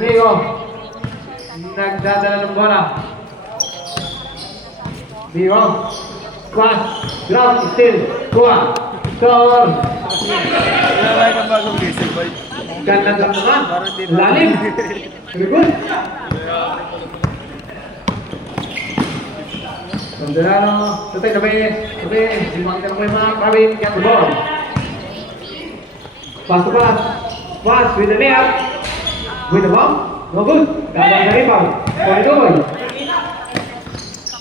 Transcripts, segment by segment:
Migo. Nagdadala ng bola. Migo. Pass. Ground. Still. Kuha. Score. Wala kang bagong gising, boy. Ganda naman. Lalim. Very good. Sandala. Tutay na ba eh? Tutay. Simakita mo yung mga kawin. Get the ball. Pass to pass. Pass with the layup. With the ball. No good. Ganda sa rebound. Koy.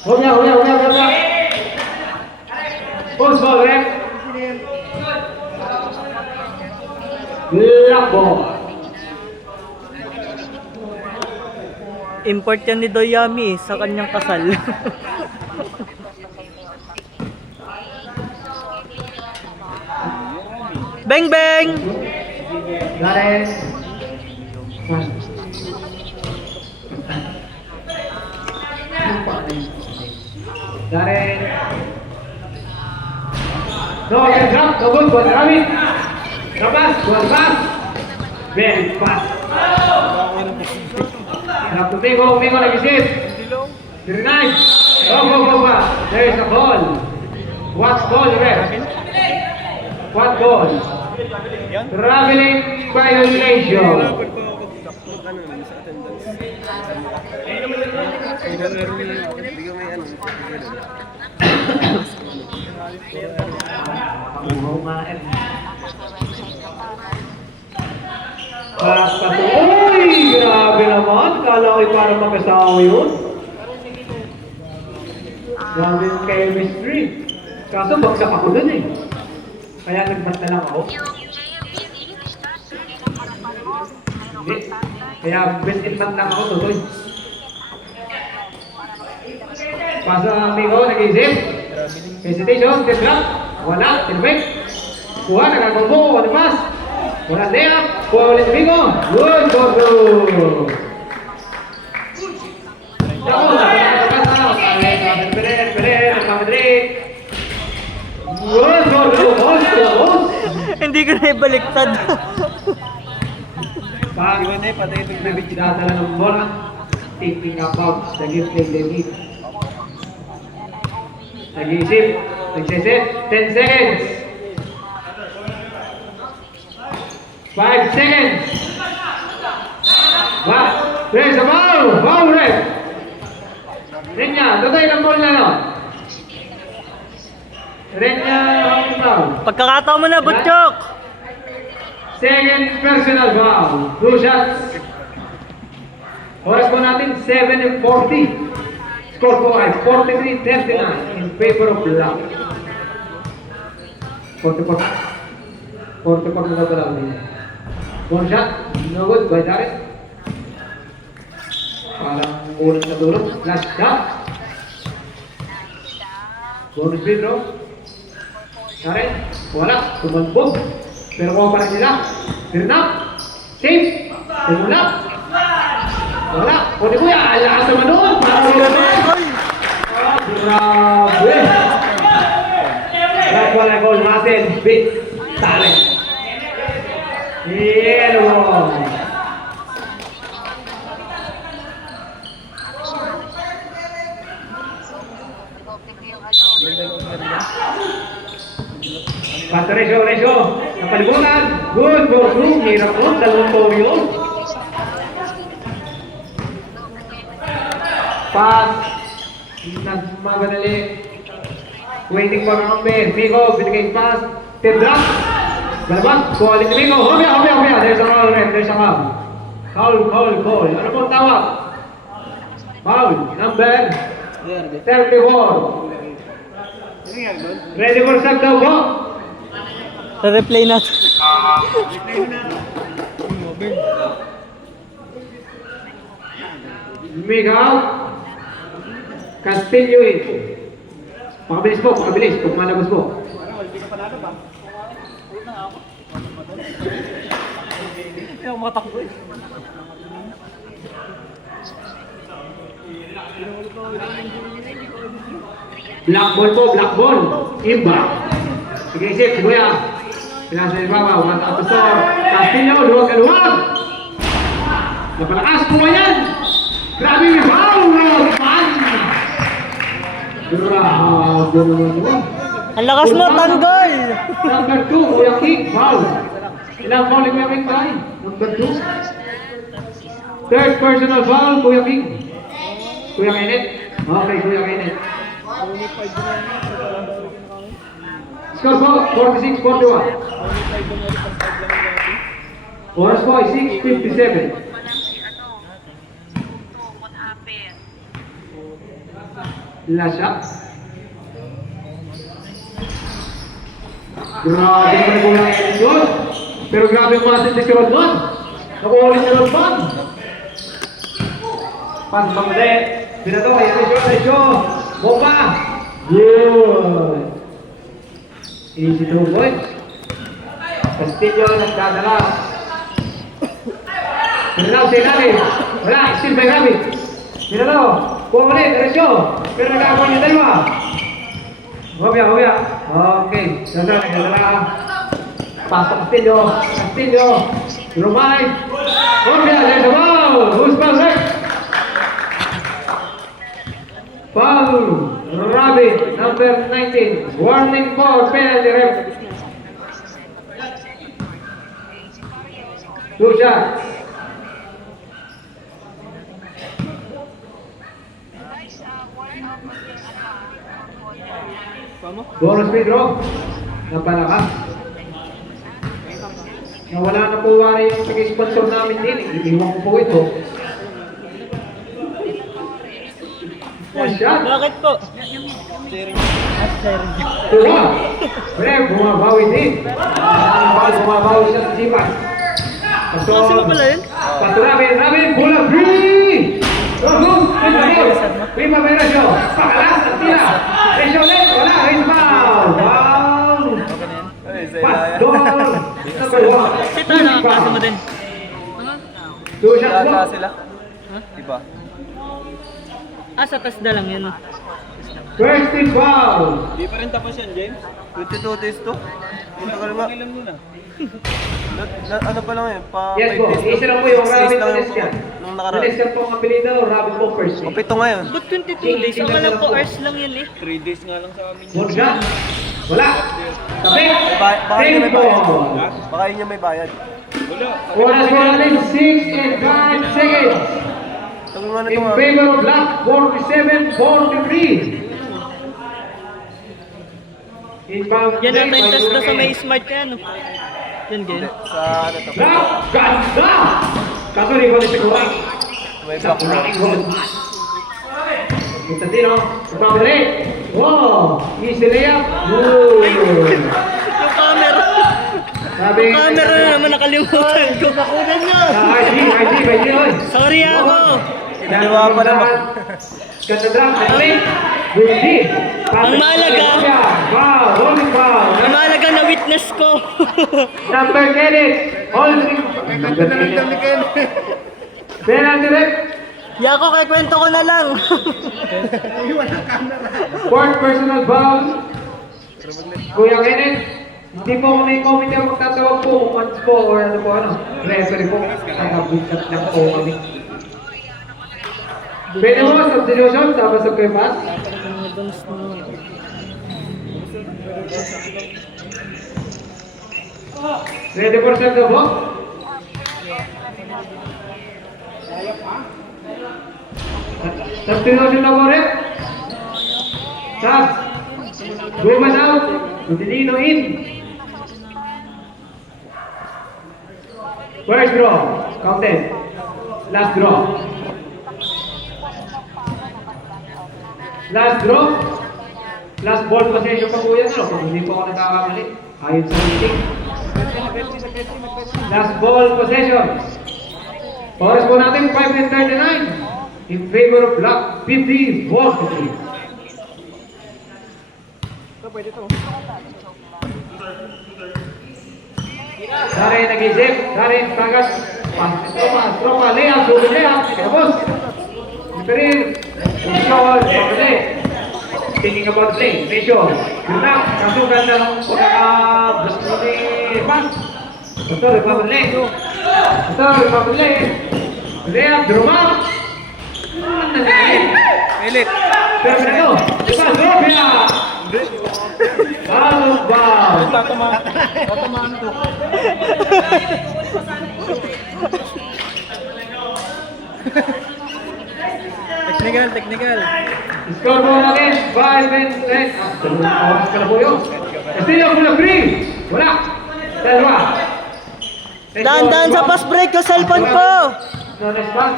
Huwag niya. Post ball, rep. Lock ball. Import yan ni Doyami sa kanyang kasal. Bang bang! Gares. Gares. No, can drop. No good. Go to Rabbit. No pass. Go pass. Very fast. Drop to Migo. Migo nag-isip. Very nice. Go. There is a ball. What ball, ref? What ball? Traveling violation. Uy! Grabe naman. Kala ko'y parang makasawa yun. Grabe yung chemistry. Kaso bagsak ako dun eh. Kaya nagbat na lang ako. Hindi. Kaya best in bat lang ako tuloy. Pasa amigo, nag-isip. Hesitation, get drop. Wala, tinwek. Kuha, nagagawbo, wala pass. Wala layup. Kuha ulit amigo. Good, go. Ako, nakakasama. Pere, nagmamadrid. Good, go. Hindi ko na ibaliktad. Pag nagdadala ng bola, thinking about the gift they need. Nag-iisip, nagsisit, 10 seconds. 5 seconds. What? There's a foul! Foul red! Renya, tatay ng ball na no? Renya, foul. Pagkakataon mo na, Butchok! Second personal foul. 2 shots. Oras po natin 7:40. Score po ay 43-39 in favor of Black. 44 na lang din. 1 shot. No good. By Darren. Parang unang na dulog. Last shot. Bonus free throw. Darren. Wala. Tumalbog. Pero kuha pa rin sila. Tirnap. Safe. Tumula. Wala. Kundi ko yan. Alakas naman doon. Grabe. That's what I call muscle. Big talent. Yellow. Pato ratio. Napalibunan. Good for 2. Hirap mo. Dalawang to yun. Pass. Nagmamadali. Waiting for number. Migo. Binigay pass. Tip drop. Balabas. Kuha ulit ni Migo. Hobya. There's a foul. There's a foul. Foul. Ano pong tawag? Foul. Number 34. Ready for shot daw po? Replay natin. Miguel Castillo in. Pakabilis po. Pag malabas po. Yung matakbo eh. Black ball. Imba. Sige, isip. Kuya. Pinasa yung baba. One out to store. Castillo. Luwag. Malakas po yan! Grabe yung foul! Pan! Grabe naman yun. Ang lakas mo, tanggol! Number 2, Kuya King, foul. Ilang foul yung Kuya King tayo? Number 2. Third personal foul, Kuya King. Kuya Kenneth? Okay, Kuya Kenneth. Score po, 46-41. Oras po ay 6:57. Last shot. Grabe naman ang Kuya Kenneth yun. Pero grabe yung mga sinti si Rodman. Nakuha ni Rodman. Pas pamuli. Binato kay Resyo. Bomba. Good. Easy 2 points. Castillo nagdadala. Pinalaw sa ilalim. Wala, still by Rabbit. Pinalaw. Kuha ulit, Resyo. Pero nag-aabang yung dalawa. Hobya. Okay. Nagdadala. Pasa Castillo. Rumay. Hobya, there's a foul. Who's foul, right? Foul. Rabbit, number 19. Warning for penalty ref. 2 shots. Bonus free throw. Napalakas. Nawala na po wari yung pag-sponsor namin din. Iiwan ko po ito. One shot. Bakit po? Tuwa. Ref, bumabawi din. Bumabawi siya sa Sipas. Kasi mo pala yun? Pato Rabin, bola free! Primavera siya. Pakalas, at tira. Resyo ulit, wala, raise foul. Wow! Pastor! Number 1. Sito na, pasa mo din. 2 shots po. sila. Diba? Sa tasda lang yun. First team foul. Di pa rin tapos yan, James? 22 days to? Tagal ba? Ilan muna? Ano pa lang yun? Yes po, isa lang po yung Rabin Tunescan. Nung nakaraan. Tunescan po ang apelido, Rabin po first O, name. 7 ngayon. Ba't 22 days? Akala ko hours lang yun eh. 3 days nga lang sa amin. One shot. Wala. Tabi. Baka yun may bayad. Tempo. Baka yun yung may bayad. Oras po natin, 6 and 9 seconds. Sabi mo na In ito favor of Black, 47-43. Inbound. Yan ang time test na sa may smart yan. Yan, ganyan. Sa ano to? Black, ganda! Kaso rin ko na siya kuwag. May Sa block na. kuwag goal. Constantino, pagpapali. Wow! Easy layup. Good. Yung camera. Sabi, Yung camera na naman nakalimutan ko. Nakunan niya. RG, oy. Sorry ako. Dalawa pa naman. Ganda drop, patuloy. Good D. Ang mahalaga. Wow, rolling foul. Ang mahalaga na witness ko. Number Kenneth. Holding. Number Kenneth. Penalty ref. Yako, kay kwento ko na lang. Fourth personal foul. Kuya Kenneth. Hindi po ako may comment yung magtatawag po kung once po or ano po ano. Referee po. Nakabukat lang po kami. Pwede mo, substitution, tapos sa kayo pass. Ready for set the block? Substitution na po rin. Sab. Gumas out. Udilino in. First draw. Counted. Last draw. Last draw. Last ball possession pa po yan. Ano? Kung hindi po ako nagkakamali. Ayon sa meeting. Last ball possession. Oras po natin 5:39. In favor of Black 50-43. Dari nag-isip, dari tagas, tropa, layup, sulit layup, tapos. Perin, control, pabili. Thinking about play, ratio, good luck, kasugan ng gusto ni Pan. Betul, pabili. Layup, drumap. Pilit. Pero ano? Diba, Sofia? Out of bounds. Tatamaan to. Technical. Scoreboard again, 5 and 10. Oras ka na po yun. Castillo, full of 3. Wala. Dalawa. Daan-daan sa fast break yung cellphone ko! No response.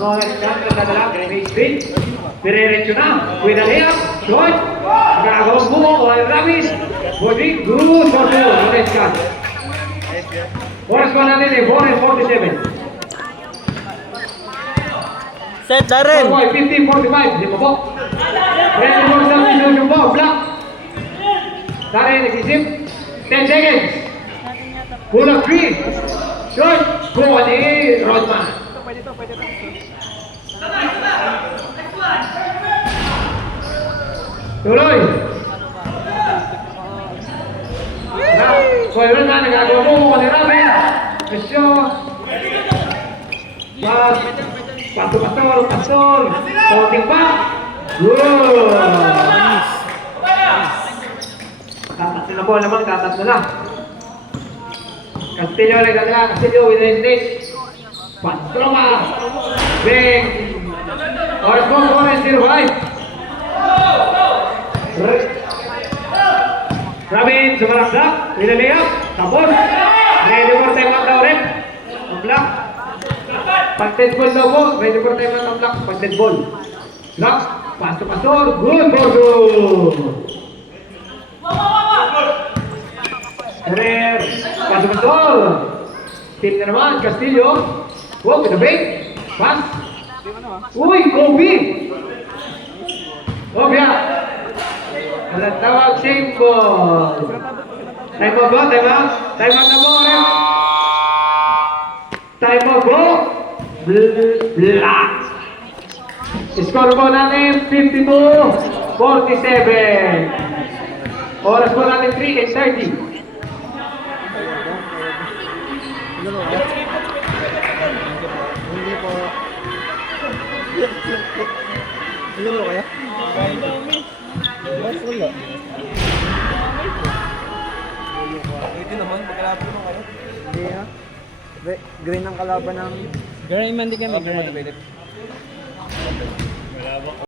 No response. Nadala. May speed. Diretso na. With a layup. Short. Magagawang buo. While Ramis. Body. Good for 2. No response. Oras ko natin eh. 4 and 47. Set, Darren! 50-45, di ba po? Ready for substitution po, block. Dari nag-isip, 10 seconds. Full of 3. Short, go ni Rodman. Tuloy. So yun na, nagagawa mo ni Ramin. Mesyo. Pastor. Counting back. Good. Tatatlo na po naman, tatatlo na. Castillo nagdadala, Castillo with the snake. Pastroma. Big. Oras po, 4 and 05. Rabin, sumarap block. With a layup. Tapos. Ready for time out daw rin. Ang block. Pag-dead ball daw po. Ready for time out ang block. Pag-dead ball. Block. Pastor. Good for good. Career. Pastor. Team na naman. Castillo. Wow, with a break. Pass. Uy, Kobe. Kobe. Walang tawag, same ball. Time out ba? Time out? Time out na po, ref. Time out po. Black. Score po natin 52-47. Oras po natin 3 and 30. Ano kaya? Wala. Pwede naman, magkalaban naman kayo. Hindi na. Green ang kalaban namin. Green man di kami, green.